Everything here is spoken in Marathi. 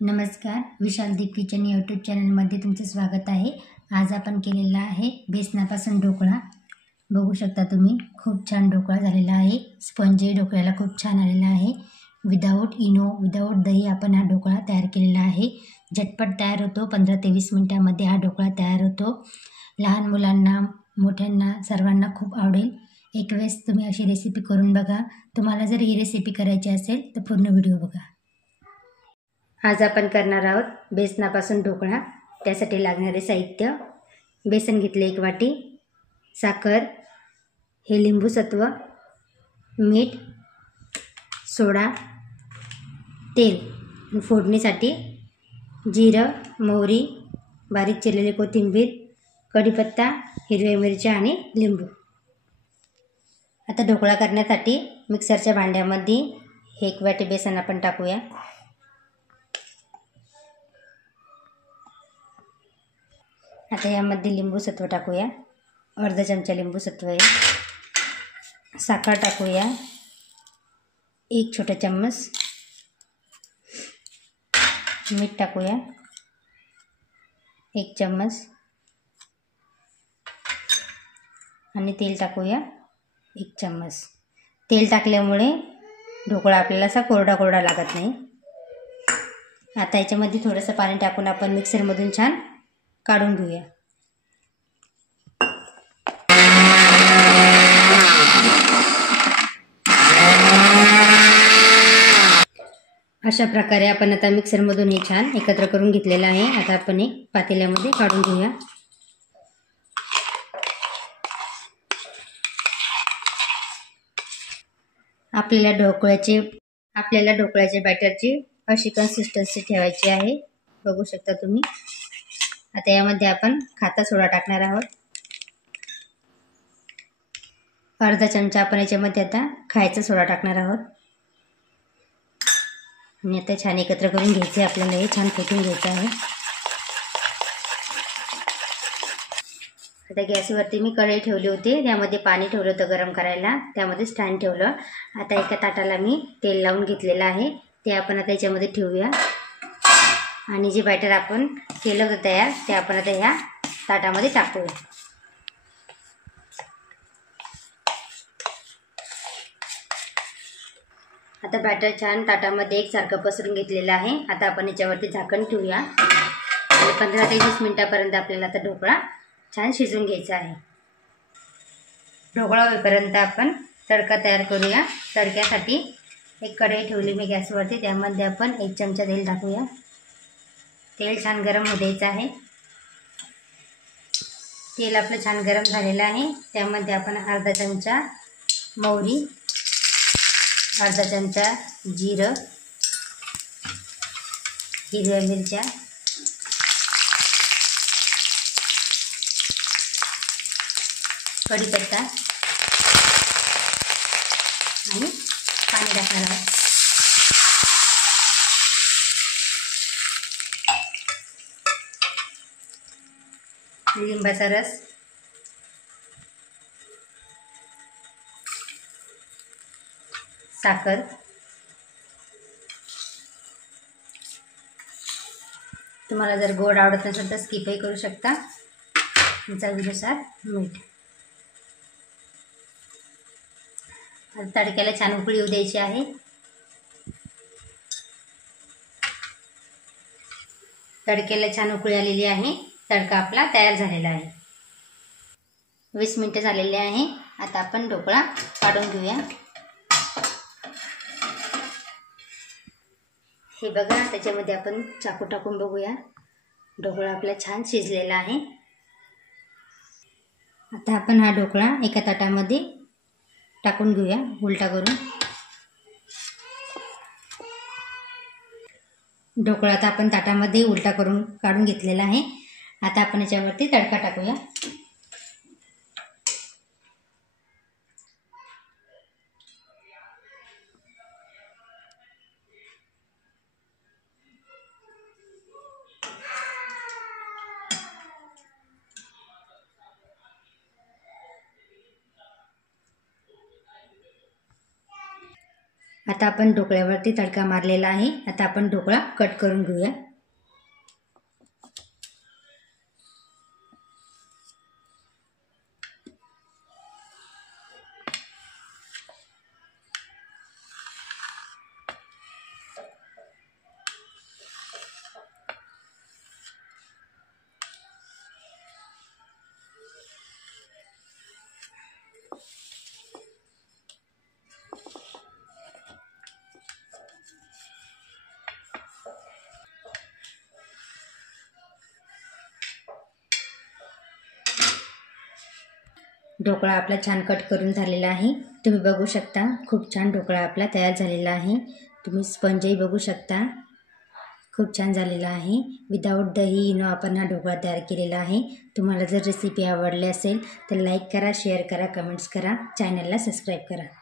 नमस्कार, विशाल दीप किचन यूट्यूब चॅनलमध्ये तुमचे स्वागत आहे। आज आपण केलेला आहे बेसनापासून ढोकळा। बघू शकता तुम्ही, खूप छान ढोकळा झालेला आहे। स्पंजी ढोकळ्याला खूप छान आलेला आहे। विदाऊट इनो, विदाऊट दही आपण हा ढोकळा तयार केलेला आहे। झटपट तयार होतो, 15 ते 20 मिनिटांमध्ये हा ढोकळा तयार होतो। लहान मुलांना, मोठ्यांना सर्वांना खूप आवडेल। एक वेळेस तुम्ही अशी रेसिपी करून बघा। तुम्हाला जर ही रेसिपी करायची असेल तर पूर्ण व्हिडिओ बघा। आज आपण करणार आहोत बेसनापासून ढोकळा। त्यासाठी लागणारे साहित्य: बेसन घेतले 1 वाटी, साखर, हे लिंबू सत्व, मीठ, सोडा, तेल, फोडणीसाठी जिरं, मोहरी, बारीक चिरलेली कोथिंबीर, कढीपत्ता, हिरव्या मिरच्या आणि लिंबू। आता ढोकळा करण्यासाठी मिक्सरच्या भांड्यामध्ये 1 वाटी बेसन आपण टाकूया। आता यामध्ये लिंबू सत्व टाकूया, अर्धा चमचा लिंबू सत्व आहे। साखर टाकूया 1 छोटा चम्मच, मीठ टाकूया 1 चम्मच आणि तेल टाकूया 1 चम्मच। तेल टाकल्यामुळे ढोकळा आपल्याला असा कोरडा कोरडा लागत नाही। आता याच्यामध्ये थोडंसं पाणी टाकून आपण मिक्सरमधून छान काढून घेऊया। अशा प्रकारे आपण आता मिक्सरमधून हे छान एकत्र करून घेतलेलं आहे। आता आपण एक पातेल्यामध्ये काढून घेऊया। आपल्याला ढोकळ्याच्या बॅटरची अशी कन्सिस्टन्सी ठेवायची आहे। बघू शकता तुम्ही। आता यामध्ये आपण खाता सोडा टाकणार आहोत। अर्धा चमचा आपण याच्यामध्ये आता खायचा सोडा टाकणार आहोत आणि आता छान एकत्र करून घ्यायचे। आपल्याला हे छान फेटून घ्यायचं आहे। आता गॅसवरती मी कढई ठेवली होती, त्यामध्ये पाणी ठेवलं होतं गरम करायला, त्यामध्ये स्टँड ठेवलं। आता एका ताटाला मी तेल लावून घेतलेलं आहे, ते आपण आता याच्यामध्ये ठेवूया आणि जे बॅटर आपण केलं होतं तयार ते आपण आता ह्या ताटामध्ये टाकूया। आता बॅटर छान ताटामध्ये एकसारखं पसरून घेतलेलं आहे। आता आपण याच्यावरती झाकण ठेवूया आणि 15 ते 20 मिनिटापर्यंत आपल्याला आता ढोकळा छान शिजून घ्यायचा आहे। ढोकळा होईपर्यंत आपण तडका तयार करूया। तडक्यासाठी एक कढई ठेवली मी गॅसवरती, त्यामध्ये आपण 1 चमचा तेल टाकूया। तेल छान गरम होऊ द्यायचं आहे। तेल आपलं छान गरम झालेलं आहे, त्यामध्ये आपण अर्धा चमचा मोहरी, अर्धा चमचा जिरं, हिरव्या मिरच्या, कढीपत्ता आणि पाणी टाकणार आहोत। लिंबाचा रस, साखर, तुम्हाला जर गोड आवडत नसेल तर स्किपही करू शकता, चवीनुसार मीठ। तडक्याला छान उकळी येऊ द्यायची आहे। तडक्याला छान उकळी आलेली आहे, तडका आपला तयार झालेला आहे। 20 मिनिटं झालेले आहे। आता आपण ढोकळा काढून घेऊया। हे बघा, त्याच्यामध्ये आपण चाकू टाकून बघूया, ढोकळा आपला छान शिजलेला आहे। आता आपण हा ढोकळा एका ताटामध्ये टाकून घेऊया, उलटा करून। ढोकळा आता आपण ताटामध्ये उलटा करून काढून घेतलेला आहे। आता आपण याच्यावरती तडका टाकूया। आता आपण ढोकळ्यावरती तडका मारलेला आहे. आता आपण ढोकळा कट करून घेऊया. ढोकळा आपला छान कट करून झालेला आहे. तुम्ही बघू शकता खूप छान ढोकळा आपला तयार झालेला आहे. तुम्ही स्पंजही बघू शकता, खूप छान झालेला आहे. विदाऊट दही इनो आपण हा ढोकळा तयार केलेला आहे. तुम्हाला जर रेसिपी आवडली असेल तर लाईक करा, शेअर करा, कमेंट्स करा, चॅनलला सबस्क्राईब करा.